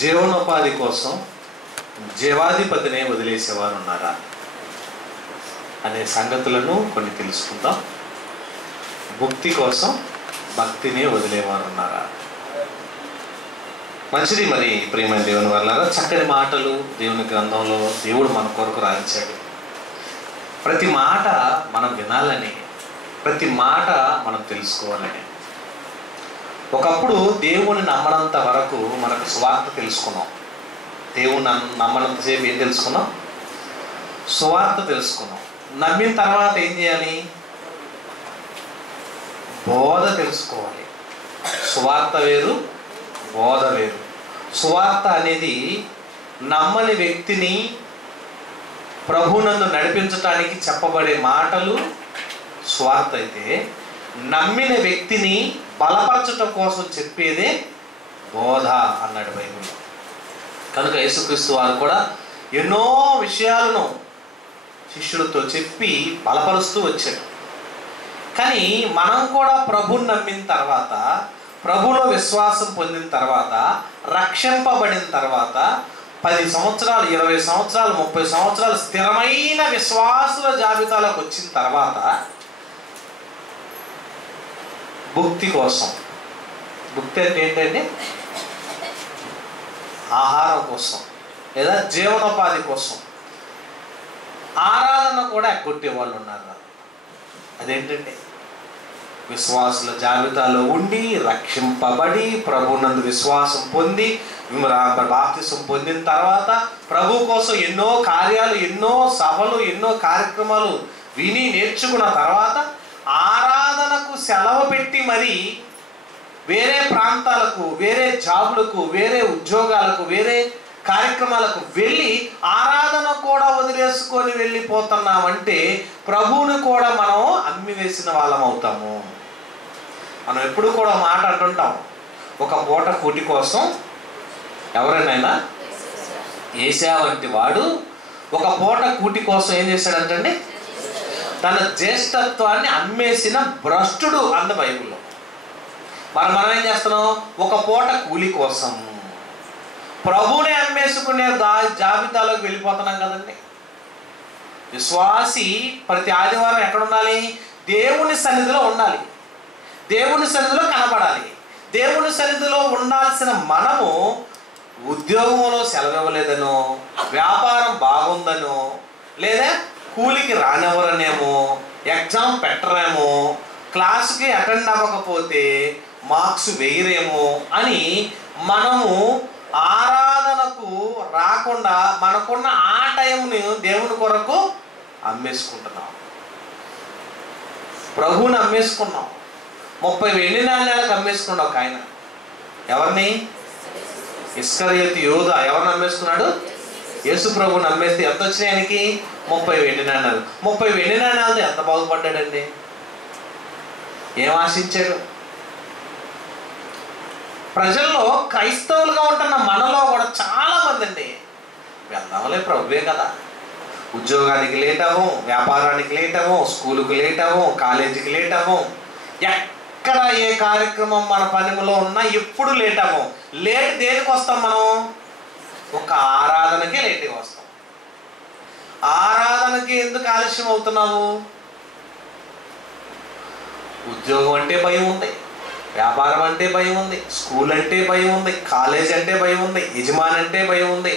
జీవనోపాధి కోసం జీవాధిపతినే వదిలేసేవారు ఉన్నారా అనే సంగతులను కొన్ని తెలుసుకుందాం. భక్తి కోసం భక్తినే వదిలేవారు ఉన్నారా? మంచిది. మరి ప్రియమైన దేవుని వల్ల చక్కని మాటలు దేవుని గ్రంథంలో దేవుడు మన కొరకు రాయించాడు. ప్రతి మాట మనం వినాలని, ప్రతి మాట మనం తెలుసుకోవాలని. ఒకప్పుడు దేవుని నమ్మనంత వరకు మనకు సువార్త తెలుసుకున్నాం. దేవుని నమ్మనంతసేపు ఏం తెలుసుకున్నాం? సువార్త తెలుసుకున్నాం. నమ్మిన తర్వాత ఏం చేయాలి? బోధ తెలుసుకోవాలి. సువార్త వేరు, బోధ వేరు. సువార్త అనేది నమ్మని వ్యక్తిని ప్రభువునందు నడిపించటానికి చెప్పబడే మాటలు సువార్త అయితే, నమ్మిన వ్యక్తిని బలపరచటం కోసం చెప్పేదే బోధ అన్నాడు బైబిల్. కనుక యేసుక్రీస్తు వారు కూడా ఎన్నో విషయాలను శిష్యులతో చెప్పి బలపరుస్తూ వచ్చాడు. కానీ మనం కూడా ప్రభువుని నమ్మిన తర్వాత, ప్రభువులో విశ్వాసం పొందిన తర్వాత, రక్షింపబడిన తర్వాత 10 సంవత్సరాలు, 20 సంవత్సరాలు, 30 సంవత్సరాలు స్థిరమైన విశ్వాసుల జాబితాలోకి వచ్చిన తర్వాత భక్తి కోసం, భక్తి అంటే ఏంటంటే ఆహారం కోసం లేదా జీవనోపాధి కోసం ఆరాధన కూడా ఎగ్గొట్టే వాళ్ళు ఉన్నారు. అదేంటంటే విశ్వాసుల జాబితాలో ఉండి రక్షింపబడి ప్రభునందు విశ్వాసం పొంది బాప్తిసం పొందిన తర్వాత ప్రభు కోసం ఎన్నో కార్యాలు, ఎన్నో సభలు, ఎన్నో కార్యక్రమాలు విని నేర్చుకున్న తర్వాత ఆరాధనకు సెలవు పెట్టి మరి వేరే ప్రాంతాలకు, వేరే జాబులకు, వేరే ఉద్యోగాలకు, వేరే కార్యక్రమాలకు వెళ్ళి ఆరాధన కూడా వదిలేసుకొని వెళ్ళిపోతున్నామంటే ప్రభువుని కూడా మనం అమ్మి వేసిన వాళ్ళం అవుతాము. మనం ఎప్పుడు కూడా మాట అంటుంటాం, ఒక పూట కూటి కోసం ఎవరైనా ఏసా వంటి వాడు ఒక పూట కూటి కోసం ఏం చేశాడంటే తన జ్యేష్ఠత్వాన్ని అమ్మేసిన భ్రష్టుడు అంద బైబిల్లో. మనం ఏం చేస్తున్నాం? ఒక పూట కూలి కోసం ప్రభువునే అమ్మేసుకునే జాబితాలోకి వెళ్ళిపోతున్నాం కదండి. విశ్వాసి ప్రతి ఆదివారం ఎక్కడ ఉండాలి? దేవుని సన్నిధిలో ఉండాలి, దేవుని సన్నిధిలో కనబడాలి. దేవుని సన్నిధిలో ఉండాల్సిన మనము ఉద్యోగంలో సెలవు ఇవ్వలేదనో, వ్యాపారం బాగుందనో, లేదా కూలికి రానివ్వరనేమో, ఎగ్జామ్ పెట్టరేమో, క్లాసుకి అటెండ్ అవ్వకపోతే మార్క్స్ వేయరేమో అని మనము ఆరాధనకు రాకుండా మనకున్న ఆ టైంని దేవుని కొరకు అమ్మేసుకుంటున్నాం. ప్రభువుని అమ్మేసుకున్నాం. 30 వెండి నాణ్యాలకు అమ్మేసుకున్నాడు ఒక ఆయన. ఎవరిని? ఇస్కరియోతు యోధా. ఎవరిని అమ్మేసుకున్నాడు? యేసు ప్రభువుని అమ్మేస్తే ఎంత వచ్చినాయి ఆయనకి? 30 వెండి నాణ్యాలు. 30 వెండి నాణ్యాలతో ఎంత బాగుపడ్డాడండి? ఏం ఆశించారు? ప్రజల్లో క్రైస్తవులుగా ఉంటున్న మనలో కూడా చాలా మంది అండి, వెళ్దాంలే ప్రభువే కదా, ఉద్యోగానికి లేట్ అవ్వం, వ్యాపారానికి లేట్ అవ్వం, స్కూలుకి లేట్ అవ్వం, కాలేజీకి లేట్ అవ్వం, ఎక్కడ ఏ కార్యక్రమం మన పనిలో ఉన్నా ఎప్పుడు లేట్ అవ్వం. లేట్ దేనికి వస్తాం మనం? ఒక ఆరాధనకే లేట్గా వస్తాం. ఆరాధనకి ఎందుకు ఆలస్యం అవుతున్నాము? ఉద్యోగం అంటే భయం ఉంది, వ్యాపారం అంటే భయం ఉంది, స్కూల్ అంటే భయం ఉంది, కాలేజ్ అంటే భయం ఉంది, యజమాని అంటే భయం ఉంది,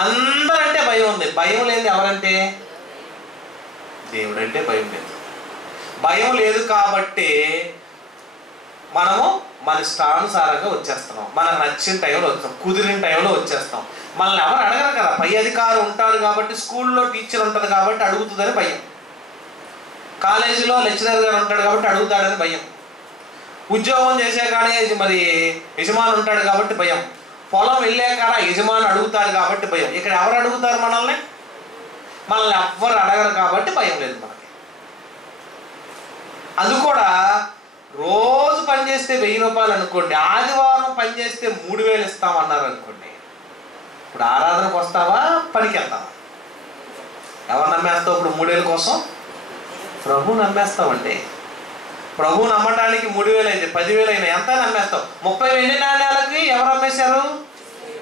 అందరంటే భయం ఉంది. భయం లేదు ఎవరంటే? దేవుడంటే భయం లేదు. భయం లేదు కాబట్టి మనము మన ఇష్టానుసారంగా వచ్చేస్తున్నాం. మనకు నచ్చిన టైంలో వచ్చాం, కుదిరిన టైంలో వచ్చేస్తాం. మనల్ని ఎవరు అడగరు కదా. పై అధికారి ఉంటాడు కాబట్టి, స్కూల్లో టీచర్ ఉంటుంది కాబట్టి అడుగుతుందని భయం, కాలేజీలో లెక్చరర్ గారు ఉంటాడు కాబట్టి అడుగుతాడని భయం, ఉద్యోగం చేసే కాడే మరి యజమాని ఉంటాడు కాబట్టి భయం, పొలం వెళ్ళే కాడ యజమాని అడుగుతాడు కాబట్టి భయం. ఇక్కడ ఎవరు అడుగుతారు మనల్ని? మనల్ని ఎవ్వరు అడగరు కాబట్టి భయం లేదు మనకి. అది కూడా రోజు పనిచేస్తే 1000 రూపాయలు అనుకోండి, ఆదివారం పనిచేస్తే 3000 ఇస్తామన్నారు అనుకోండి. ఇప్పుడు ఆరాధనకు వస్తావా, పనికి వెళ్తావా? ఎవరు నమ్మేస్తావు ఇప్పుడు 3000 కోసం? ప్రభు నమ్మేస్తామండి. ప్రభు నమ్మటానికి 3000 అయితే 10,000 అయినా ఎంత నమ్మేస్తావు? 30 వెండి నాణ్యాలకి ఎవరు అమ్మేశారు?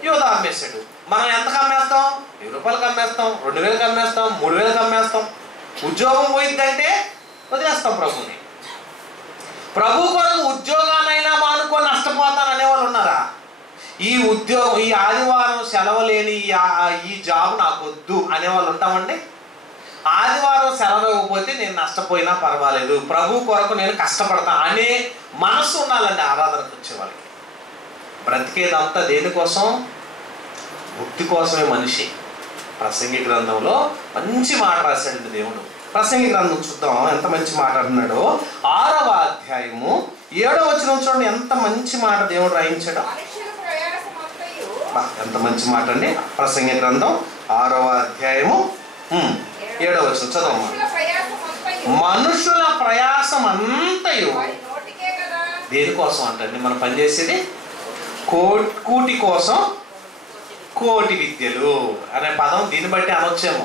యోధ అమ్మేశాడు. మనం ఎంతకు అమ్మేస్తాం? 1000 రూపాయలకు అమ్మేస్తాం, 2000కి అమ్మేస్తాం, 3000కి అమ్మేస్తాం. ఉద్యోగం పోయిందంటే వదిలేస్తాం ప్రభుని. ప్రభు కొరకు ఉద్యోగానైనా మానుకొని నష్టపోతాను అనేవాళ్ళు ఉన్నారా? ఈ ఉద్యోగం, ఈ ఆదివారం సెలవు లేని ఈ జాబ్ నాకు వద్దు అనేవాళ్ళు ఉంటామండి. ఆదివారం సెలవు ఇవ్వకపోతే నేను నష్టపోయినా పర్వాలేదు, ప్రభు కొరకు నేను కష్టపడతా అనే మనసు ఉండాలండి ఆరాధనకు వచ్చే వాళ్ళకి. బ్రతికేదంతా దేనికోసం? ముక్తి కోసమే మనిషి. ప్రసంగి గ్రంథంలో మంచి మాట రాశాడండి దేవుడు. ప్రసంగి గ్రంథం చూద్దాం ఎంత మంచి మాట అంటున్నాడో. 6వ అధ్యాయము 7వ వచనం చూడండి, ఎంత మంచి మాట దేవుడు రాయించాడు. ఎంత మంచి మాట అండి. ప్రసంగి గ్రంథం 6వ అధ్యాయము 7వ వచనం చదవమ్మా. మనుషుల ప్రయాసం అంతయు దేనికోసం అంటండి? మనం పనిచేసేది కూటి కోసం కోటి విద్యలు అనే పదం దీన్ని బట్టి అనొచ్చేమో.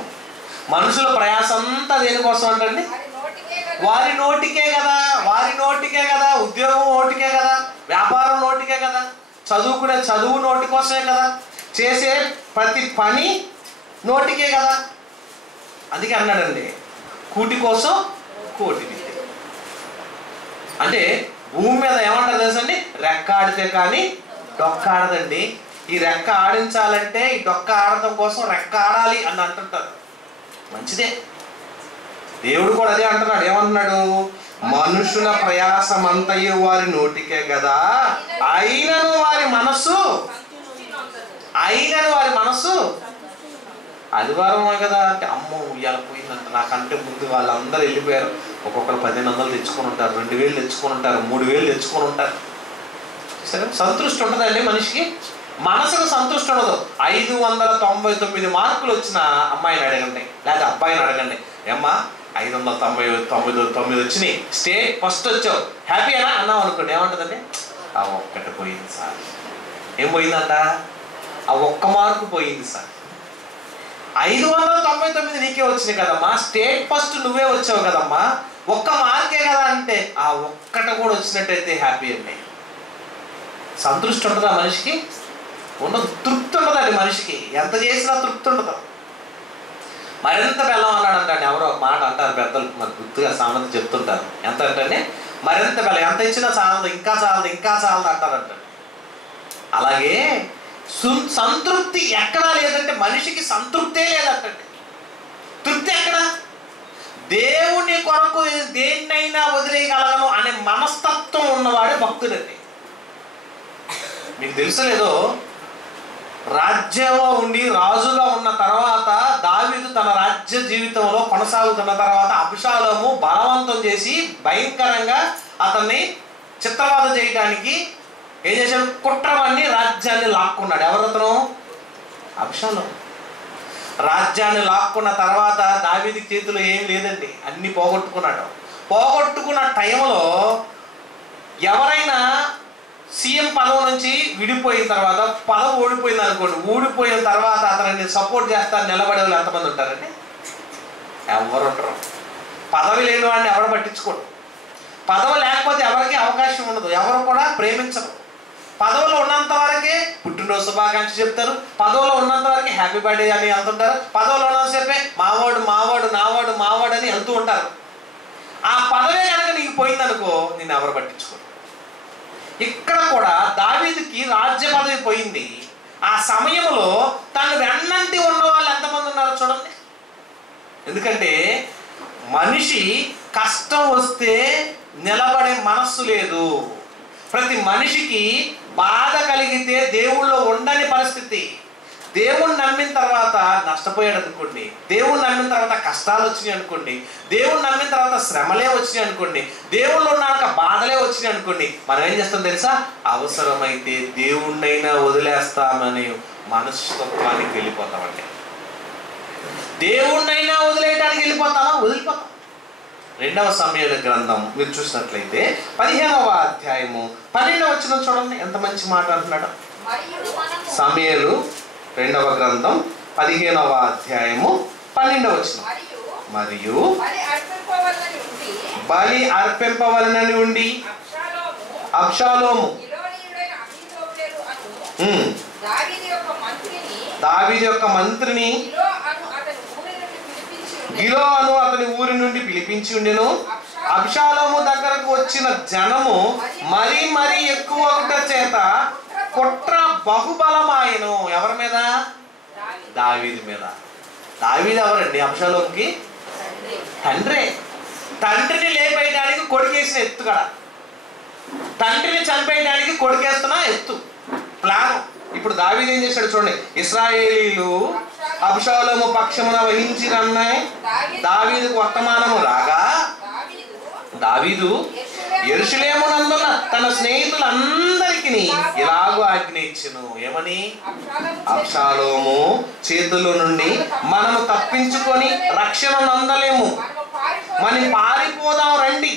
మనుషుల ప్రయాసం అంతా దేనికోసం అంటండి? వారి నోటికే కదా, వారి నోటికే కదా, ఉద్యోగం నోటికే కదా, వ్యాపారం నోటికే కదా, చదువుకునే చదువు నోటి కోసమే కదా, చేసే ప్రతి పని నోటికే కదా. అందుకే అన్నాడండి కూటి కోసం కోటి విద్య. అంటే భూమి మీద ఏమంటారు తెలుసండి? రెక్క ఆడితే కానీ డొక్క ఆడదండి. ఈ రెక్క ఆడించాలంటే ఈ డొక్క ఆడటం కోసం రెక్క ఆడాలి అని అంటుంటారు. మంచిదే, దేవుడు కూడా అదే అంటున్నాడు. ఏమంటున్నాడు? మనుషుల ప్రయాసం అంతయు వారి నోటికే కదా, అయినను వారి మనస్సు ఆదివారం కదా అంటే అమ్మో ఇవాళ పోయిందంట. నాకంటే ముందు వాళ్ళందరూ వెళ్ళిపోయారు. ఒక్కొక్కరు 1500 తెచ్చుకొని ఉంటారు, 2000 తెచ్చుకొని ఉంటారు, 3000 తెచ్చుకొని ఉంటారు. సరే, సంతృష్టి ఉంటుందండి మనిషికి. మనసుకు సంతృష్టి ఉండదు. 599 మార్కులు వచ్చిన అమ్మాయిని అడగండి, లేదా అబ్బాయిని అడగండి, ఏమ్మా 599 వచ్చినాయి, స్టేట్ ఫస్ట్ వచ్చావు, హ్యాపీనా అన్నావు అనుకోండి, ఏమంటుందండి? ఆ ఒక్కటి పోయింది సార్. ఏం పోయిందంట? ఆ ఒక్క మార్కు పోయింది సార్. 599 నీకే వచ్చినాయి కదమ్మా, స్టేట్ ఫస్ట్ నువ్వే వచ్చావు కదమ్మా, ఒక్క మార్కే కదా అంటే ఆ ఒక్కట కూడా వచ్చినట్టయితే హ్యాపీ అండి. సంతృష్టి ఉంటుందా మనిషికి? ఉండదు. తృప్తి ఉండదండి మనిషికి. ఎంత చేసినా తృప్తి ఉండదు. మరింత బెల్లం అన్నాడంటే ఎవరో ఒక మాట అంటారు పెద్దలు, మరి గుర్తుగా సామెత చెప్తుంటారు. ఎంత అంటే మరింత బెల్లం, ఎంత ఇచ్చినా చాలదు, ఇంకా చాలదు, ఇంకా చాలదు అంటారంట. అలాగే సంతృప్తి ఎక్కడా లేదంటే మనిషికి సంతృప్తే లేదంటండి. తృప్తి ఎక్కడ? దేవుని కొరకు దేన్నైనా వదిలేయగలను అనే మనస్తత్వం ఉన్నవాడే భక్తుడండి. మీకు తెలుసలేదో, రాజ్యంలో ఉండి రాజుగా ఉన్న తర్వాత దావీదు తన రాజ్య జీవితంలో కొనసాగుతున్న తర్వాత అబ్షాలోము బలవంతం చేసి భయంకరంగా అతన్ని చిత్రవద చేయడానికి ఏం చేశాడు? కుట్రవన్నీ రాజ్యాన్ని లాక్కున్నాడు. ఎవరతను? అబ్షాలోము. రాజ్యాన్ని లాక్కున్న తర్వాత దావీదు చేతిలో ఏం లేదండి, అన్ని పోగొట్టుకున్నాడు. పోగొట్టుకున్న టైంలో ఎవరైనా సీఎం పదవి నుంచి విడిపోయిన తర్వాత, పదవి ఓడిపోయింది అనుకోండి, ఊడిపోయిన తర్వాత అతన్ని సపోర్ట్ చేస్తారు నిలబడే వాళ్ళు ఎంతమంది ఉంటారండి? ఎవరు ఉంటారు? పదవి లేని వాడిని ఎవరు పట్టించుకోడు. పదవి లేకపోతే ఎవరికి అవకాశం ఉండదు, ఎవరు కూడా ప్రేమించరు. పదవిలో ఉన్నంత వరకే పుట్టినరోజు శుభాకాంక్ష చెప్తారు, పదవిలో ఉన్నంత వరకే హ్యాపీ బర్త్డే అని వెళ్తుంటారు, పదవిలో ఉన్నంతసేపే మావాడు మావాడు నావాడు మావాడు అని వెళ్తూ ఉంటారు. ఆ పదవే కనుక నీకు పోయిందనుకో నిన్ను ఎవరు పట్టించుకోరు. ఇక్కడ కూడా దావీదుకి రాజ్య పదవి పోయింది. ఆ సమయంలో తను వెన్నంటి ఉన్న వాళ్ళు ఎంతమంది ఉన్నారో చూడండి. ఎందుకంటే మనిషి కష్టం వస్తే నిలబడే మనస్సు లేదు. ప్రతి మనిషికి బాధ కలిగితే దేవుళ్ళో ఉండని పరిస్థితి. దేవుణ్ణి నమ్మిన తర్వాత నష్టపోయాడు అనుకోండి, దేవుణ్ణి నమ్మిన తర్వాత కష్టాలు వచ్చినాయి అనుకోండి, దేవుణ్ణి నమ్మిన తర్వాత శ్రమలే వచ్చినాయి అనుకోండి, దేవుళ్ళు ఉన్నాక బాధలే వచ్చినాయి అనుకోండి, మనం ఏం చేస్తాం తెలుసా? అవసరమైతే దేవుణ్ణైనా వదిలేస్తామని మనస్తత్వానికి వెళ్ళిపోతామండి. దేవుణ్ణైనా వదిలేయడానికి వెళ్ళిపోతామా? వదిలిపోతాం. 2వ సమూయేలు గ్రంథం మీరు చూసినట్లయితే 15వ అధ్యాయము 12వ వచనం చూడండి, ఎంత మంచి మాట అంటున్నాడు. సమూయేలు 2వ గ్రంథం 15వ అధ్యాయము 12వ వచనం. మరియు బలి అర్పింపవలనని ఉండి అబ్షాలోము దావీదు యొక్క మంత్రిని గిలో అను అతని ఊరి నుండి పిలిపించి ఉండెను. అబ్షాలోము దగ్గరకు వచ్చిన జనము మరీ మరీ ఎక్కువ చేత కుట్ర బహుబలమాయను. ఎవరి మీద? దావీదు మీద. దావీదు ఎవరండి? అబ్షాలోముకి తండ్రే. తండ్రిని లేపేయడానికి కొడుకేసిన ఎత్తు కదా. తండ్రిని చంపేయడానికి కొడుకేస్తున్నా ఎత్తు ప్లాన్. ఇప్పుడు దావీదు ఏం చేశాడు చూడండి. ఇశ్రాయేలీలు అబ్షాలోము పక్షమున వహించిరన్న దావీదుకు వర్తమానము రాగా దావీదు యెరూషలేమునందున్న తన స్నేహితులందరికీ ఇలాగూ ఆజ్ఞ ఇచ్చెను. ఏమని? అబ్షాలోము చేతుల నుండి మనము తప్పించుకొని రక్షణ నందలేము, మనం పారిపోదాం రండి.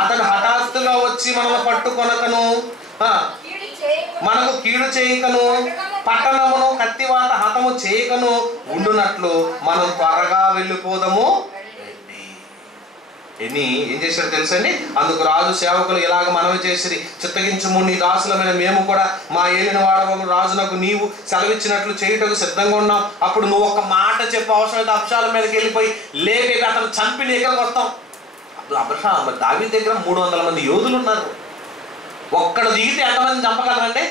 అతడు హఠాత్తుగా వచ్చి మనల్ని పట్టుకొనకను మనకు కీడు చేయకను పట్టణమును కత్తివాత హతము చేయకను ఉండునట్లు మనం త్వరగా వెళ్ళిపోదాము. ఏం చేశారు తెలుసండి? అందుకు రాజు సేవకులు ఇలాగ మనవి చేసిరి, చిత్తగించుము, నీ దాసులమైన మేము కూడా మా ఏలిన వాడవము రాజునకు నీవు సెలవిచ్చినట్లు చేయుటకు సిద్ధంగా ఉన్నాం. అప్పుడు నువ్వు ఒక మాట చెప్పు, అవసరమైతే అబ్షాలోము మీదకి వెళ్ళిపోయి లేపి అతను చంపి నీ దగ్గరకు వస్తాం. అప్పుడు దావీదు దగ్గర 300 మంది యోధులు ఉన్నారు. ఒక్కడు దిగితే ఎంతమందిని చంపగలరంటే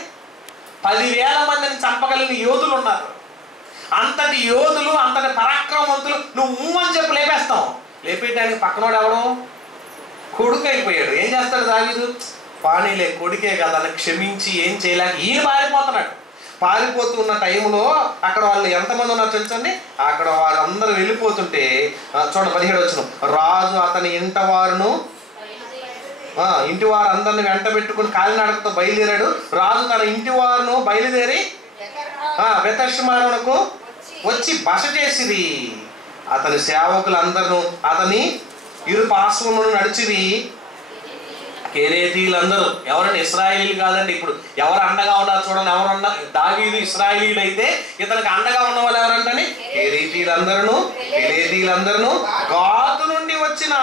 10,000 మందిని చంపగలిగిన యోధులు ఉన్నారు. అంతటి యోధులు, అంతటి పరాక్రమవంతులు. నువ్వు అని చెప్పి లేపేస్తాం. లేపేయడానికి పక్కనోడు ఎవడు? కొడుకు అయిపోయాడు. ఏం చేస్తాడు దావీదు? పానీలే, కొడుకే కదా అని క్షమించి ఏం చేయలేక ఈయన పారిపోతున్నాడు. పారిపోతున్న టైంలో అక్కడ వాళ్ళు ఎంతమంది ఉన్నారు తెలుసండి? అక్కడ వారందరూ వెళ్ళిపోతుంటే చూడండి 17 వచనం, రాజు అతని ఇంటి వారు అందరిని వెంట పెట్టుకుని కాలినడకతో బయలుదేరాడు. రాజు తన ఇంటి వారును బయలుదేరి బెతష్మెహునకు వచ్చి బస చేసిరి. అతని సేవకులందరూ అతని ఇరు పార్శ్వములను నడిచిరి. కెరేతీయులందరూ ఎవరంటే? ఇశ్రాయేలీలు కాదండి. ఇప్పుడు ఎవరు అండగా ఉన్నారు చూడండి. ఎవరన్నా? దావీదు ఇశ్రాయేలీయుడు అయితే ఇతనికి అండగా ఉన్న వాళ్ళు ఎవరంటే కెరేతీయులందరూ పెలేతీయులందరూ గాతు నుండి వచ్చిన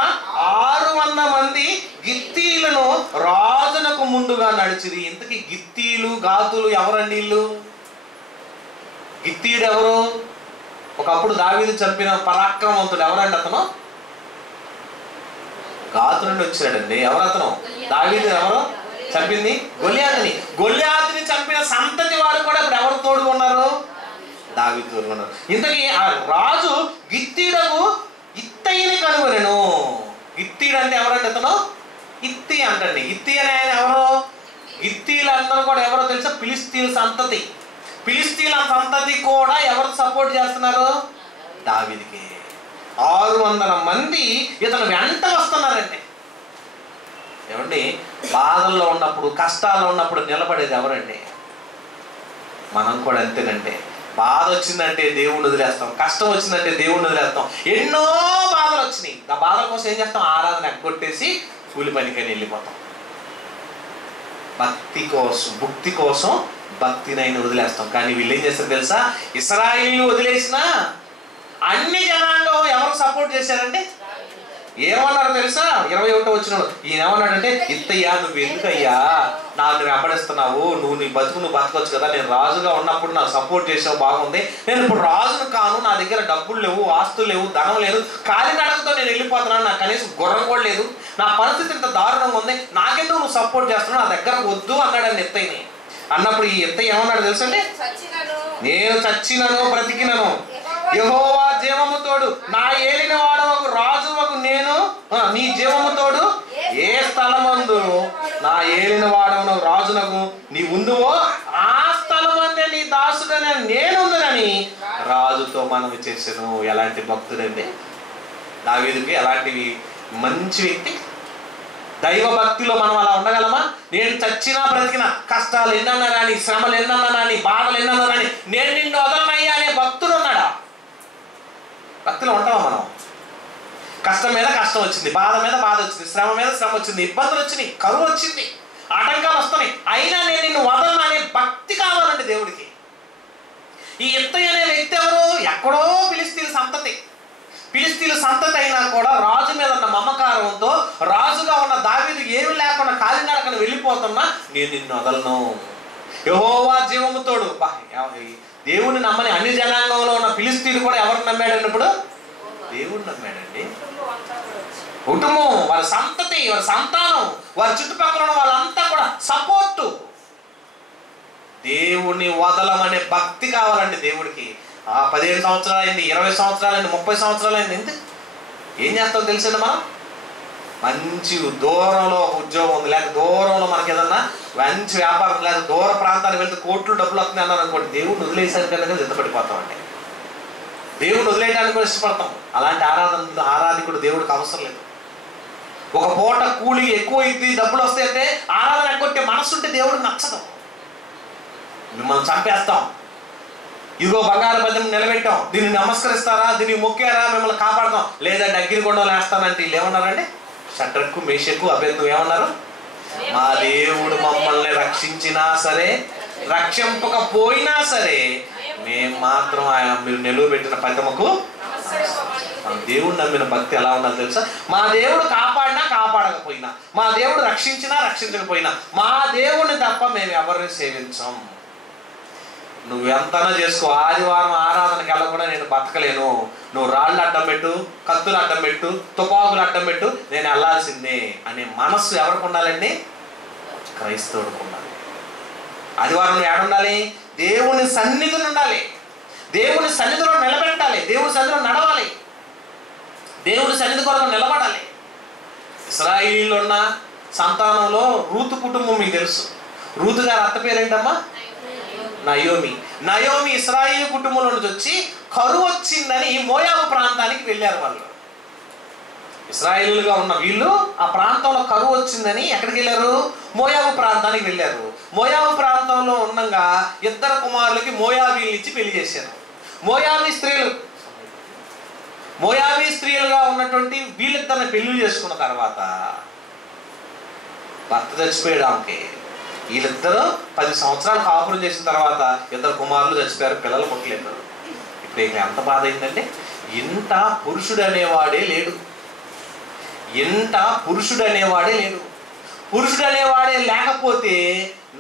600 మంది గిత్తీలను రాజునకు ముందుగా నడిచిరి. ఇంతకీ గిత్తీలు గాతులు ఎవరండి? వీళ్ళు గిత్తీయుడు ఎవరు? ఒకప్పుడు దావీదు చంపిన పరాక్రమవంతుడు ఎవరండి? అతను గాతు నుండి వచ్చాడండి. ఎవరు అతను? దావీదు ఎవరు చంపింది? గొల్యాతుని. గొల్యాతుని చంపిన సంతతి వారు కూడా ఇప్పుడు ఎవరు తోడుగా ఉన్నారు? దావీదు తోడుగా ఉన్నారు. ఇంతకీ ఆ రాజు గిత్తీయుడకు ఇత్తయిని కనుగొనెను. ఇత్తీయుడు అంటే ఎవరండి? అతను ఇత్తి అంటండి. ఇత్తి అనే ఆయన ఎవరు? ఇత్తీయులందరూ కూడా ఎవరో తెలుసా? ఫిలిస్తీయుల సంతతి. ఫిలిస్తీయుల సంతతి కూడా ఎవరు సపోర్ట్ చేస్తున్నారు? దావీదుకి. 600 మంది ఇతను వెంట వస్తున్నారండి. ఏమండి? బాధల్లో ఉన్నప్పుడు, కష్టాల్లో ఉన్నప్పుడు నిలబడేది ఎవరండి? మనం కూడా అంతేనండి. బాధ వచ్చిందంటే దేవుణ్ణి వదిలేస్తాం, కష్టం వచ్చిందంటే దేవుణ్ణి వదిలేస్తాం. ఎన్నో బాధలు వచ్చినాయి, ఆ బాధల కోసం ఏం చేస్తాం? ఆరాధన ఎగ్గొట్టేసి కూలి పనికని వెళ్ళిపోతాం. భక్తి కోసం భక్తినైనా వదిలేస్తాం. కానీ వీళ్ళు ఏం చేస్తారు తెలుసా? ఇశ్రాయేలు వదిలేసిన అన్ని జనాంగం ఎవరు సపోర్ట్ చేశారంటే ఏమన్నారు తెలుసా? 21వ వచనంలో ఈయన ఏమన్నాడంటే, ఇత్తయ్యా నువ్వు ఎందుకయ్యా నాకు వెంబడిస్తున్నావు? నీ బతుకు నువ్వు బతకొచ్చు కదా. నేను రాజుగా ఉన్నప్పుడు నాకు సపోర్ట్ చేసావు, బాగుంది. నేను ఇప్పుడు రాజును కాను, నా దగ్గర డబ్బులు లేవు, ఆస్తులు లేవు, ధనం లేదు, కాలినడకతో నేను వెళ్ళిపోతున్నాను, నాకు కనీసం గుర్రం కూడా లేదు, నా పరిస్థితి ఇంత దారుణంగా ఉంది, నాకెందుకు నువ్వు సపోర్ట్ చేస్తున్నావు? నా దగ్గర వద్దు అన్నాడని ఎత్తయ్యని. అన్నప్పుడు ఈ ఎత్తయ్య ఏమన్నాడు తెలుసండి? నేను చచ్చినను బ్రతికినను యెహోవా జీవముతోడు, నా ఏలిన వాడవకు రాజువకు నేను నీ జీవముతోడు ఏ స్థలమందు నా ఏలిన వాడవను రాజునకు నీ ఉందువో ఆ స్థలమందే నీ దాసుడనే నేనుందని రాజుతో మనవి చేసాను. ఎలాంటి భక్తుడండి దావీదుకి! ఎలాంటివి మంచి వ్యక్తి. దైవ భక్తిలో మనం అలా ఉండగలమా? నేను చచ్చినా బ్రతికినా, కష్టాలు ఎన్నన్నా రాని, శ్రమలు ఎన్నన్నా రాని, బాధలు ఎన్నన్నా రాని, నేను నిన్ను వదలనయ్యా అనే భక్తుడు ఉన్నాడా? భక్తిలో ఉంటావా మనం? కష్టం మీద కష్టం వచ్చింది, బాధ మీద బాధ వచ్చింది, శ్రమ మీద శ్రమ వచ్చింది, ఇబ్బందులు వచ్చినాయి, కరువు వచ్చింది, ఆటంకాలు వస్తున్నాయి, అయినా నేను నిన్ను వదలను అనే భక్తి కావాలండి దేవుడికి. ఈ ఇత్తయి అనే వ్యక్తి ఎవరు? ఎక్కడో ఫిలిస్తీయుల సంతతి. ఫిలిస్తీయుల సంతతి అయినా కూడా రాజు మీద ఉన్న మమకారంతో రాజుగా ఉన్న దావీదు ఏమి లేకుండా కాలినడకన వెళ్ళిపోతున్నా నేను నిన్ను వదలను, యెహోవా జీవము తోడు. దేవుని నమ్మని అన్ని జనాంగంలో ఉన్న ఫిలిష్తీయుడు కూడా ఎవరు నమ్మాడండి? ఇప్పుడు దేవుడిని నమ్మాడండి. కుటుంబం, వారి సంతతి, వారి సంతానం, వారి చుట్టుపక్కల ఉన్న వాళ్ళంతా కూడా సపోర్టు. దేవుణ్ణి వదలమనే భక్తి కావాలండి దేవుడికి. 15 సంవత్సరాలు అయింది, 20 సంవత్సరాలు అయింది, 30 సంవత్సరాలు అయింది, ఎందుకు ఏం చేస్తాం తెలుసండి? మనం మంచి దూరంలో ఉద్యోగం ఉంది, లేకపోతే దూరంలో మనకి ఏదన్నా మంచి వ్యాపారం, లేదా దూర ప్రాంతానికి వెళ్తే కోట్లు డబ్బులు వస్తున్నాయి అన్నారు అనుకోండి, దేవుడిని వదిలేసారు కనుక సిద్ధపడిపోతామండి. దేవుడిని వదిలేయడానికి కూడా ఇష్టపడతాం. అలాంటి ఆరాధికుడు దేవుడికి అవసరం లేదు. ఒక పూట కూలి ఎక్కువ ఇది డబ్బులు వస్తాయంటే ఆరాధన కొట్టే మనసు ఉంటే దేవుడికి నచ్చదు. మిమ్మల్ని చంపేస్తాం, ఇదిగో బంగారు పద్యం నిలబెట్టాం, దీన్ని నమస్కరిస్తారా, దీన్ని మొక్కారా, మిమ్మల్ని కాపాడతాం, లేదా అగ్నిగుండం వేస్తానంటే వీళ్ళు ఏమన్నారండి? షడ్రకు, మేషకు, అబేద్నెగో ఏమన్నారు? మా దేవుడు మమ్మల్ని రక్షించినా సరే రక్షింపకపోయినా సరే మేము మాత్రం ఆయన మీరు నిలువబెట్టిన పద్యముకు. దేవుడు నమ్మిన భక్తి ఎలా ఉండాలి తెలుసా? మా దేవుడు కాపాడినా కాపాడకపోయినా, మా దేవుడు రక్షించినా రక్షించకపోయినా, మా దేవుడిని తప్ప మేము ఎవరిని సేవించాం. నువ్వు ఎంతనా చేసుకో, ఆదివారం ఆరాధనకి వెళ్ళకుండా నేను బతకలేను, నువ్వు రాళ్ళు అడ్డం పెట్టు, కత్తులు అడ్డం పెట్టు, తుపాకులు అడ్డం పెట్టు, నేను వెళ్ళాల్సిందే అనే మనస్సు ఎవరికి ఉండాలండి? క్రైస్తవుడికి ఉండాలి. ఆదివారం నువ్వు ఏడుండాలి? దేవుని సన్నిధిలో ఉండాలి, దేవుని సన్నిధిలో నిలబెట్టాలి, దేవుని సన్నిధిలో నడవాలి, దేవుని సన్నిధి కొరకు నిలబడాలి. ఇశ్రాయేలీలో ఉన్న సంతానంలో రూతు కుటుంబం మీకు తెలుసు. రూతు గారి అత్త పేరేంటమ్మా? నయోమి. నయోమి ఇశ్రాయేలు కుటుంబంలో నుంచి వచ్చి కరువు వచ్చిందని మోయాబు ప్రాంతానికి వెళ్ళారు. వాళ్ళు ఇశ్రాయేలుగా ఉన్న వీళ్ళు ఆ ప్రాంతంలో కరువు వచ్చిందని ఎక్కడికి వెళ్ళారు? మోయాబు ప్రాంతానికి వెళ్ళారు. మోయాబు ప్రాంతంలో ఉండగా 2 కుమారులకి మోయాబీలు ఇచ్చి పెళ్లి చేశారు. మోయాబీ స్త్రీలుగా ఉన్నటువంటి వీళ్ళిద్దరిని పెళ్లి చేసుకున్న తర్వాత భర్త చచ్చిపోయాడు ఆమెకి. వీళ్ళిద్దరూ 10 సంవత్సరాలు కాపురం చేసిన తర్వాత 2 కుమారులు చచ్చిపోయారు, పిల్లలు పుట్టలేదు. ఇప్పుడు ఇక ఎంత బాధ అయిందంటే, ఇంట పురుషుడు అనేవాడే లేడు, పురుషుడు అనేవాడే లేకపోతే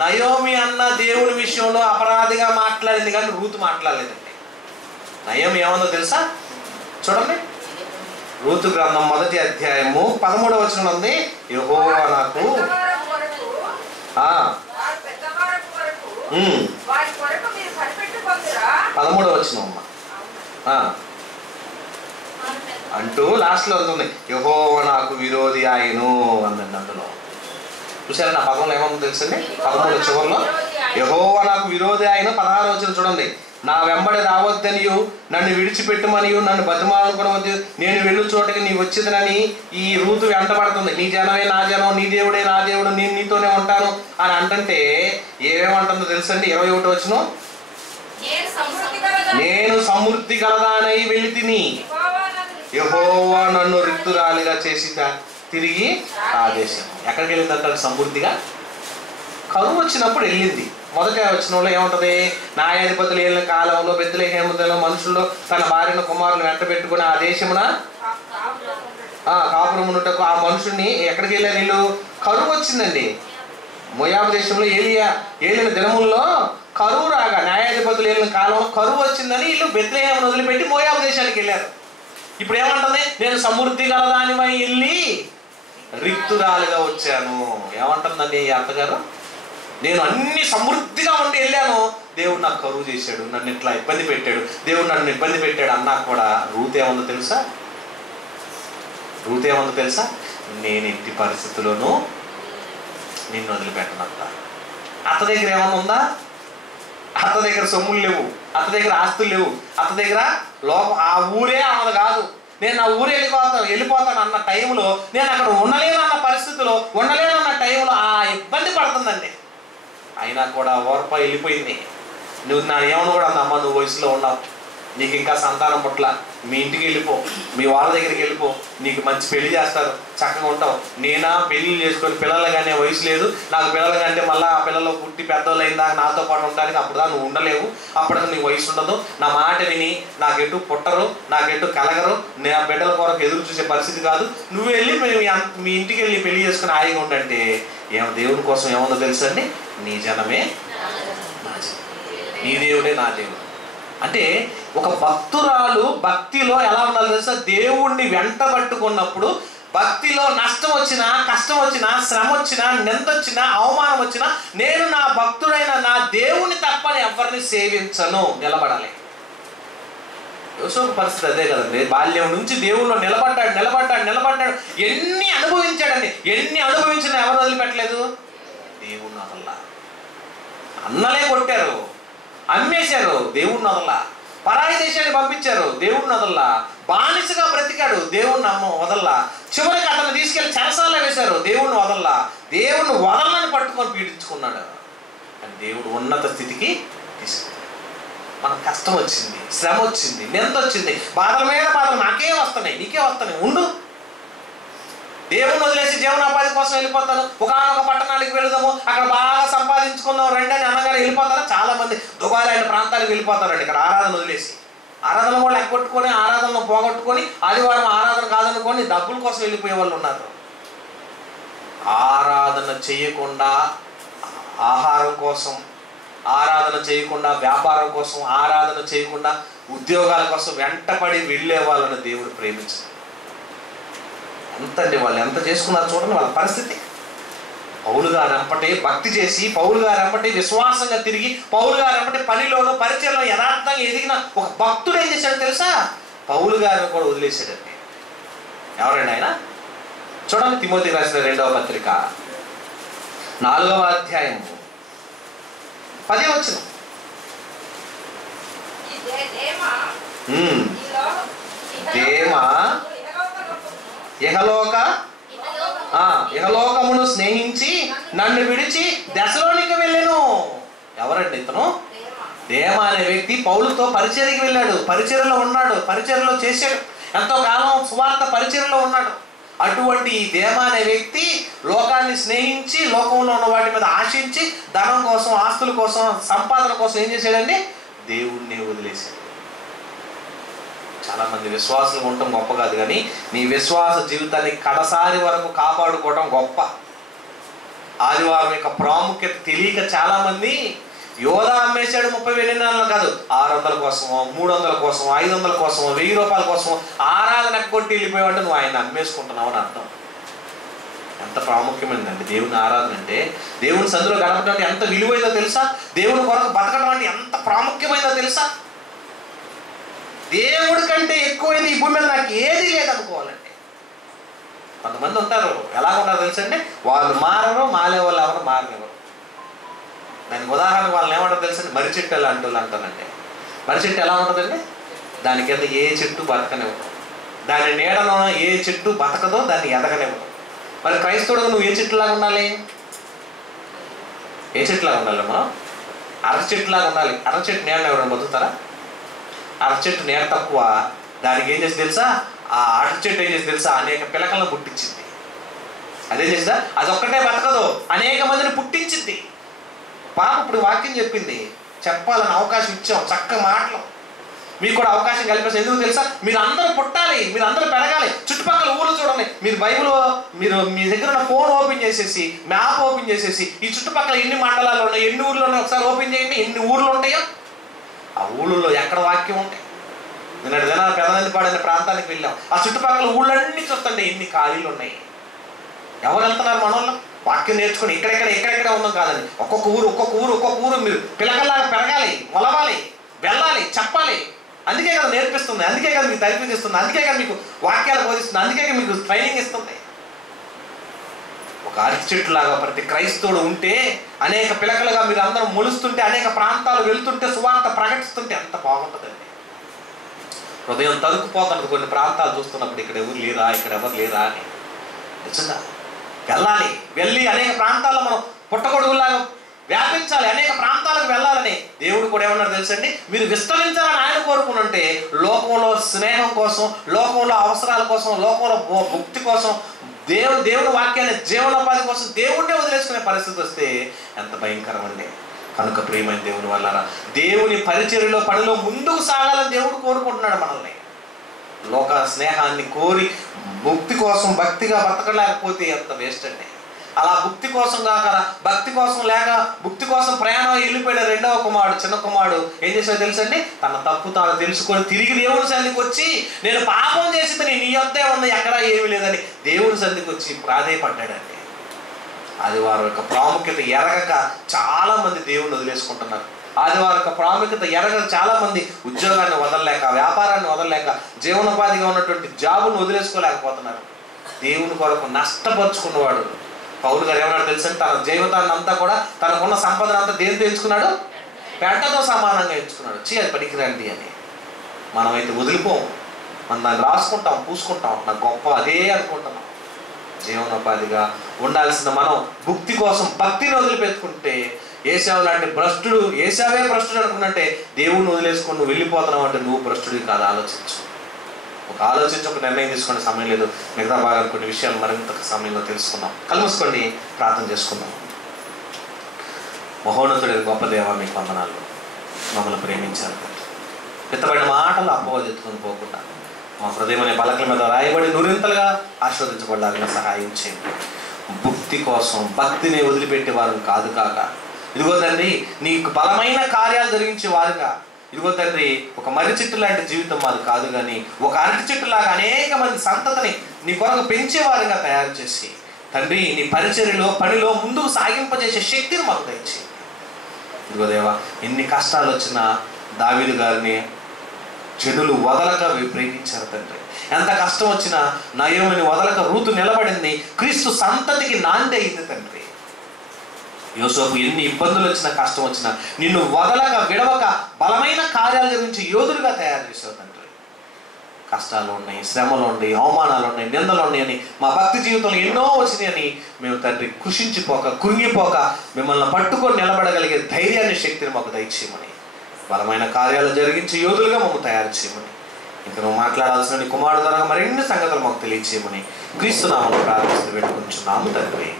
నయోమి అన్న దేవుని విషయంలో అపరాధిగా మాట్లాడింది కానీ రూతు మాట్లాడలేదండి. నయోమి ఏమన్నా తెలుసా? చూడండి, రూతు గ్రంథం 1వ అధ్యాయము 13వ వచనం ఉంది. యెహోవా నాకు 13వ వచనం అమ్మ అంటూ లాస్ట్లో ఉంటుంది, యెహోవా నాకు విరోధి ఆయను అందండి. అందులో చూసారా నా పదంలో ఏమన్నా తెలుసండి? 13 చివరిలో యెహోవా నాకు విరోధి ఆయన. 16వ వచనం చూడండి, నా వెంబడి రావద్దనియు, నన్ను విడిచిపెట్టుమనియు, నన్ను బతిమాలనుకోవద్దు, నేను వెళ్ళు చోటకి నీ వచ్చేదనని ఈ రూతు వెంటబడుతుంది. నీ జనమే నా జనం, నీ దేవుడే నా దేవుడు, నేను నీతోనే ఉంటాను అని అంటుంటే ఏమేమంటుందో తెలుసండి? 21వ వచనం, నేను సమృద్ధి గలదానై వెళ్ళి తిని యెహోవా నన్ను రిక్తురాలిగా చేసి తిరిగి ఆదేశం. ఎక్కడికి వెళ్ళిందంటే సమృద్ధిగా కరువు వచ్చినప్పుడు వెళ్ళింది. మొదట వచనంలో ఏముంటది? న్యాయాధిపతులు ఏళ్ళ కాలంలో బెత్లెహేములో మనుషుల్లో తన భార్యను కుమారులు వెంట పెట్టుకుని ఆ దేశమున కాపురమునుటకు ఆ మనుషుల్ని ఎక్కడికి వెళ్ళారు వీళ్ళు? కరువు వచ్చిందండి. మోయాబు దేశంలో ఏలిన దినముల్లో కరువు రాగా, న్యాయాధిపతులు ఏలిన కాలంలో కరువు వచ్చిందని వీళ్ళు బెత్లెహేమును వదిలిపెట్టి మోయాబు దేశానికి వెళ్ళారు. ఇప్పుడు ఏమంటుంది? నేను సమృద్ధి గలదానివై వెళ్ళి రిక్తురాలుగా వచ్చాను. ఏమంటుందండి ఈ అత్తగారు? నేను అన్ని సమృద్ధిగా ఉండి వెళ్ళాను, దేవుడు నాకు కరువు చేశాడు, నన్ను ఇట్లా ఇబ్బంది పెట్టాడు, దేవుడు నన్ను ఇబ్బంది పెట్టాడు అన్నా కూడా రూత్ ఏముందో తెలుసా? నేను ఇంటి పరిస్థితుల్లోనూ నిన్ను వదిలిపెట్టనంత. అత్త దగ్గర ఏమన్నా ఉందా? అత్త దగ్గర సొమ్ములు లేవు, అత్త దగ్గర ఆస్తులు లేవు, అత్త దగ్గర ఆ ఊరే ఆమెది కాదు. నేను ఆ ఊరు వెళ్ళిపోతాను అన్న టైంలో, నేను అక్కడ ఉండలేనన్న పరిస్థితిలో, ఉండలేనన్న టైంలో ఆ ఇబ్బంది పడుతుందండి. అయినా కూడా ఓర్ప వెళ్ళిపోయింది. నువ్వు నా ఏమన్నా కూడా అమ్మ, నువ్వు వయసులో ఉన్నావు, నీకు ఇంకా సంతానం పుట్ల, మీ ఇంటికి వెళ్ళిపో, మీ వాళ్ళ దగ్గరికి వెళ్ళిపో, నీకు మంచి పెళ్లి చేస్తారు, చక్కగా ఉంటావు. నేనా పెళ్లి చేసుకొని పిల్లలు కానీ వయసు లేదు నాకు, పిల్లలు కంటే మళ్ళీ ఆ పిల్లలు పుట్టి పెద్దోళ్ళు అయిందా నాతో పాటు ఉండడానికి అప్పుడుదా నువ్వు ఉండలేవు, అప్పటికి నీకు వయసు ఉండదు, నా మాట విని నాకెటు పుట్టరు, నాకెటు కలగరు, నా బిడ్డల కొరకు ఎదురు చూసే పరిస్థితి కాదు, నువ్వు వెళ్ళి మీ ఇంటికి వెళ్ళి పెళ్లి చేసుకుని హాయిగా ఉండంటే దేవుని కోసం ఏముందో తెలుసండి? నీ జనమే నీ దేవుడే నా దేవుడు. అంటే ఒక భక్తురాలు భక్తిలో ఎలా ఉండాలి తెలుసా? దేవుణ్ణి వెంట పట్టుకున్నప్పుడు భక్తిలో నష్టం వచ్చినా, కష్టం వచ్చినా, శ్రమ వచ్చినా, నింద వచ్చినా, అవమానం వచ్చినా, నేను నా భక్తుడైన నా దేవుని తప్పని ఎవరిని సేవించను, నిలబడాలి. యోసేపు పరిస్థితి అదే కదండి. బాల్యం నుంచి దేవుళ్ళు నిలబడ్డాడు. ఎన్ని అనుభవించాడండి. ఎన్ని అనుభవించినా ఎవరు వదిలిపెట్టలేదు? దేవుణ్ణి వదల్లా. అన్నలే కొట్టారు, అమ్మేశారు, దేవుణ్ణి వదల్లా. పరాయి దేశాన్ని పంపించారు, దేవుణ్ణి వదల్లా. బానిసగా బ్రతికాడు, దేవుణ్ణి వదల్లా. చివరికి అతను తీసుకెళ్లి చెరసాలలో వేశారు, దేవుణ్ణి వదల్లా. దేవుణ్ణి వదలని పట్టుకొని పీడించుకున్నాడు. అని దేవుడు ఉన్నత స్థితికి తీసుకెళ్ళాడు. మనకు కష్టం వచ్చింది, శ్రమ వచ్చింది, నింద వచ్చింది, బాధల మీద బాధలు నాకే వస్తున్నాయి, నీకే వస్తున్నాయి, ఉండు. దేవుణ్ణి వదిలేసి జీవనోపాధి కోసం వెళ్ళిపోతాను, ఒకనొక పట్టణానికి వెళదాము, అక్కడ బాగా సంపాదించుకుందాం రండి అని అనగానే వెళ్ళిపోతారు. చాలా మంది దుబాయ్ ప్రాంతాలకు వెళ్ళిపోతారండి. ఇక్కడ ఆరాధన వదిలేసి, ఆరాధన కూడా ఎగ్గొట్టుకొని, ఆరాధనను పోగొట్టుకొని, ఆదివారం ఆరాధన కాదనుకొని డబ్బుల కోసం వెళ్ళిపోయే వాళ్ళు ఉన్నారు. ఆరాధన చేయకుండా ఆహారం కోసం, ఆరాధన చేయకుండా వ్యాపారం కోసం, ఆరాధన చేయకుండా ఉద్యోగాల కోసం వెంటపడి వెళ్ళే వాళ్ళని దేవుడు ప్రేమించారు. ఎంతండి వాళ్ళు ఎంత చేసుకున్నారు చూడండి వాళ్ళ పరిస్థితి. పౌలు గారు వెంపటి భక్తి చేసి, పౌలు గారు వెంపటి విశ్వాసంగా తిరిగి, పౌలు గారు వెంపటి పనిలోను పరిచయంలో యథార్థంగా ఎదిగిన ఒక భక్తుడు ఏం చేశాడు తెలుసా? పౌలు గారిని కూడా వదిలేశాడండి. ఎవరండి ఆయన? చూడండి, తిమోతికి రాసిన 2వ పత్రిక 4వ అధ్యాయం 10వ వచనం. ఇహలోకమును స్నేహించి నన్ను విడిచి దశలోనికి వెళ్ళాను. ఎవరండి ఇతను? దేమ అనే వ్యక్తి పౌలుతో పరిచర్యకి వెళ్ళాడు, పరిచర్యలో ఉన్నాడు, పరిచర్యలో చేశాడు, ఎంతో కాలం సువార్త పరిచర్యలో ఉన్నాడు. అటువంటి ఈ దేమ అనే వ్యక్తి లోకాన్ని స్నేహించి, లోకంలో ఉన్న వాటి మీద ఆశించి, ధనం కోసం, ఆస్తుల కోసం, సంపాదన కోసం ఏం చేశాడండి? దేవుణ్ణి వదిలేశాడు. చాలా మంది విశ్వాసులు ఉండటం గొప్ప కాదు, కానీ నీ విశ్వాస జీవితాన్ని కడసారి వరకు కాపాడుకోవడం గొప్ప. ఆదివారం యొక్క ప్రాముఖ్యత తెలియక చాలా మంది యోధా అమ్మేశాడు 30,000 కాదు, 600 కోసమో, 300 కోసమో, 500 కోసమో, 1000 రూపాయల కోసమో ఆరాధన కొట్టి వెళ్ళిపోయావంటే నువ్వు ఆయన అమ్మేసుకుంటున్నావు అని అర్థం. ఎంత ప్రాముఖ్యమైనదండి దేవుని ఆరాధన అంటే. దేవుని సందులో గడపడం అంటే ఎంత విలువైందో తెలుసా? దేవుని కొరకు బతకడం అంటే ఎంత ప్రాముఖ్యమైనదో తెలుసా? దేవుడి కంటే ఎక్కువైంది ఈ భూమి మీద నాకు ఏది లేదనుకోవాలంటే. కొంతమంది ఉంటారు, ఎలా ఉంటారో తెలుసండి, వాళ్ళు మారరు, మాలే వాళ్ళు ఎవరు మారనివ్వరు. దానికి ఉదాహరణ వాళ్ళని ఏమంటారు తెలుసండి? మర్రి చెట్టు ఎలా అంటారంటే, మర్రి చెట్టు ఎలా ఉంటుందండి? దాని కింద ఏ చెట్టు బతకనివ్వదు, దాని నీడలో ఏ చెట్టు బతకదో దాన్ని ఎదగనివ్వదు. మరి క్రైస్తవుడుగా నువ్వు ఏ చెట్టులాగా ఉండాలి? ఏ చెట్టులాగా ఉండాలి? మనం అరటి చెట్టులాగా ఉండాలి. అరటి చెట్టు నీడని ఎవరైనా బతుకుతారా? అరటి చెట్టు నీడ తక్కువ, దానికి ఏం చేసి తెలుసా? ఆ అరటి చెట్టు ఏం చేసి తెలుసా? అనేక పిలకలను పుట్టించింది. అదే చేసిందా? అది ఒక్కటే బతకదు, అనేక మందిని పుట్టించింది. పాప ఇప్పుడు వాక్యం చెప్పింది, చెప్పాలని అవకాశం ఇచ్చాం, చక్కగా మాటలు మీకు కూడా అవకాశం కల్పిస్తాం. ఎందుకు తెలుసా? మీరు అందరూ పుట్టాలి, మీరు అందరూ పెరగాలి. చుట్టుపక్కల ఊళ్ళు చూడండి, మీరు బైబిల్ మీ దగ్గర ఉన్న ఫోన్ ఓపెన్ చేసేసి, మ్యాప్ ఓపెన్ చేసేసి, ఈ చుట్టుపక్కల ఎన్ని మండలాలు ఉన్నాయి, ఎన్ని ఊర్లు ఉన్నాయి ఒకసారి ఓపెన్ చేయండి. ఎన్ని ఊర్లు ఉంటాయో ఆ ఊళ్ళల్లో ఎక్కడ వాక్యం ఉంటాయి. నిన్నటి దిన పెదనందిపాడు ప్రాంతానికి వెళ్ళాం, ఆ చుట్టుపక్కల ఊళ్ళన్నీ చూస్తుంటే ఎన్ని ఖాళీలు ఉన్నాయి. ఎవరు వెళ్తున్నారు మనోళ్ళు? వాక్యం నేర్చుకుని ఎక్కడెక్కడ ఉందాం కాదండి. ఒక్కొక్క ఊరు మీరు పిల్లకల్లాగా పెరగాలి, మొలవాలి, వెళ్ళాలి, చెప్పాలి. అందుకే కదా నేర్పిస్తుంది, అందుకే కదా మీకు తరిపిస్తుంది, అందుకే కదా మీకు వాక్యాలు బోధిస్తుంది, అందుకే కదా మీకు ట్రైనింగ్ ఇస్తుంది. ఒక అరటి చెట్టులాగా ప్రతి క్రైస్తవుడు ఉంటే, అనేక పిలకలుగా మీరు అందరూ మొలుస్తుంటే, అనేక ప్రాంతాలు వెళ్తుంటే, సువార్త ప్రకటిస్తుంటే ఎంత బాగుంటుందండి. హృదయం తరుక్కుపోతుంది కొన్ని ప్రాంతాలు చూస్తున్నప్పుడు, ఇక్కడ ఎవరు లేరా, ఇక్కడ ఎవరు లేరా అని. నిజంగా వెళ్ళాలి, వెళ్ళి అనేక ప్రాంతాల్లో మనం పుట్టగొడుగులాగా వ్యాపించాలి, అనేక ప్రాంతాలకు వెళ్ళాలని. దేవుడు కూడా ఏమన్నారు తెలుసండి? మీరు విస్తరించాలని ఆయన కోరుకునంటే లోకంలో స్నేహం కోసం, లోకంలో అవసరాల కోసం, లోకంలో ముక్తి కోసం, దేవుని వాక్యాన్ని జీవనోపాధి కోసం దేవుడినే వదిలేసుకునే పరిస్థితి వస్తే ఎంత భయంకరం అండి. కనుక ప్రియమైన దేవుని వల్ల దేవుని పరిచర్యలో పనిలో ముందుకు సాగాలని దేవుడు కోరుకుంటున్నాడు మనల్ని. లోక స్నేహాన్ని కోరి ముక్తి కోసం భక్తిగా బతకలేకపోతే ఎంత వేస్ట్ అండి. అలా భక్తి కోసం కాక భక్తి కోసం లేక భక్తి కోసం ప్రయాణం వెళ్ళిపోయిన రెండవ కుమారుడు, చిన్న కుమారుడు ఏం చేశాడో తెలుసండి? తన తప్పు తాను తెలుసుకొని తిరిగి దేవుని సన్నిధికి వచ్చి, నేను పాపం చేసింది నీ యొద్దే ఉంది, ఎక్కడా ఏమీ లేదని దేవుని సన్నిధికి వచ్చి ప్రాధేయపడ్డాడండి. ఆదివారం యొక్క ప్రాముఖ్యత ఎరగక చాలా మంది దేవుణ్ణి వదిలేసుకుంటున్నారు. ఆదివారం యొక్క ప్రాముఖ్యత ఎరగక చాలా మంది ఉద్యోగాన్ని వదలలేక, వ్యాపారాన్ని వదలలేక, జీవనోపాధిగా ఉన్నటువంటి జాబును వదిలేసుకోలేకపోతున్నారు. దేవుని కొరకు నష్టపరుచుకున్నవాడు పౌలు గారు ఏమన్నాడు తెలుసండి? తన జీవితాన్ని అంతా కూడా, తనకున్న సంపదను అంతా దేనితో ఎంచుకున్నాడు? పెంటతో సమానంగా ఎంచుకున్నాడు. అది పనికిరండి అని. మనమైతే వదిలిపోము, మనం దాన్ని రాసుకుంటాం, పూసుకుంటాం, నాకు గొప్ప అదే అనుకుంటున్నాం. జీవనోపాధిగా ఉండాల్సిన మనం భక్తి కోసం భక్తిని వదిలిపెట్టుకుంటే, ఏశావు లాంటి భ్రష్టుడు, ఏశావే భ్రష్టుడు అనుకున్నట్టే దేవుణ్ణి వదిలేసుకొని నువ్వు వెళ్ళిపోతున్నావు అంటే నువ్వు భ్రష్టుడివి కాదు. ఆలోచించు, ఒక నిర్ణయం తీసుకోండి. సమయం లేదు, మిగతా భాగాలు కొన్ని విషయాలు మరింత సమయంలో తెలుసుకుందాం. కళ్ళు మూసుకోండి, ప్రార్థన చేసుకుందాం. మహోన్నతుడి గొప్ప దేవ, మీకు వందనాలు. మమ్మల్ని ప్రేమించారు. పెద్దబడిన మాటలు అపవాదు ఎత్తుకొని పోకుండా మా హృదయం అనే పలకల మీద రాయబడి నూరింతలుగా ఆశీర్వదించబడాలని సహాయం చేయండి. భక్తి కోసం భక్తిని వదిలిపెట్టే వారు కాదు కాక, ఇదిగో తండ్రి నీకు బలమైన కార్యాలు జరిగించే వారుగా, ఇదిగో తండ్రి ఒక మర్రి చెట్టు లాంటి జీవితం మాది కాదు కానీ ఒక అరటి చెట్టులాగా అనేక మంది సంతతిని నీ కొరకు పెంచేవారుగా తయారు చేసి తండ్రి నీ పరిచర్యలో పనిలో ముందుకు సాగింపజేసే శక్తిని మాకు దయచేయండి. ఇదిగో దేవా, ఎన్ని కష్టాలు వచ్చినా దావీదు గారిని జనులు వదలక ప్రేమించారు తండ్రి. ఎంత కష్టం వచ్చినా నయోమిని వదలక రూతు నిలబడింది, క్రీస్తు సంతతికి నాంది అయింది తండ్రి. యోసేపు ఎన్ని ఇబ్బందులు వచ్చినా, కష్టం వచ్చినా నిన్ను వదలక విడవక బలమైన కార్యాల గురించి యోధులుగా తయారు చేసావు తండ్రి. కష్టాలు ఉన్నాయి, శ్రమలు ఉన్నాయి, అవమానాలు ఉన్నాయి, నిందలు ఉన్నాయని, మా భక్తి జీవితంలో ఎన్నో వచ్చినాయని మేము తండ్రి కృషించిపోక, కృంగిపోక మిమ్మల్ని పట్టుకొని నిలబడగలిగే ధైర్యాన్ని, శక్తిని మాకు దయచేయమని, బలమైన కార్యాలు జరిగించి యోధులుగా మమ్మల్ని తయారు చేయమని, ఇంకా నువ్వు మాట్లాడాల్సిన కుమారుడు ద్వారా మరిన్ని సంగతులు మాకు తెలియజేయమని క్రీస్తు నామములో ప్రార్థిస్తూ పెట్టుకుంటున్నాము తండ్రి.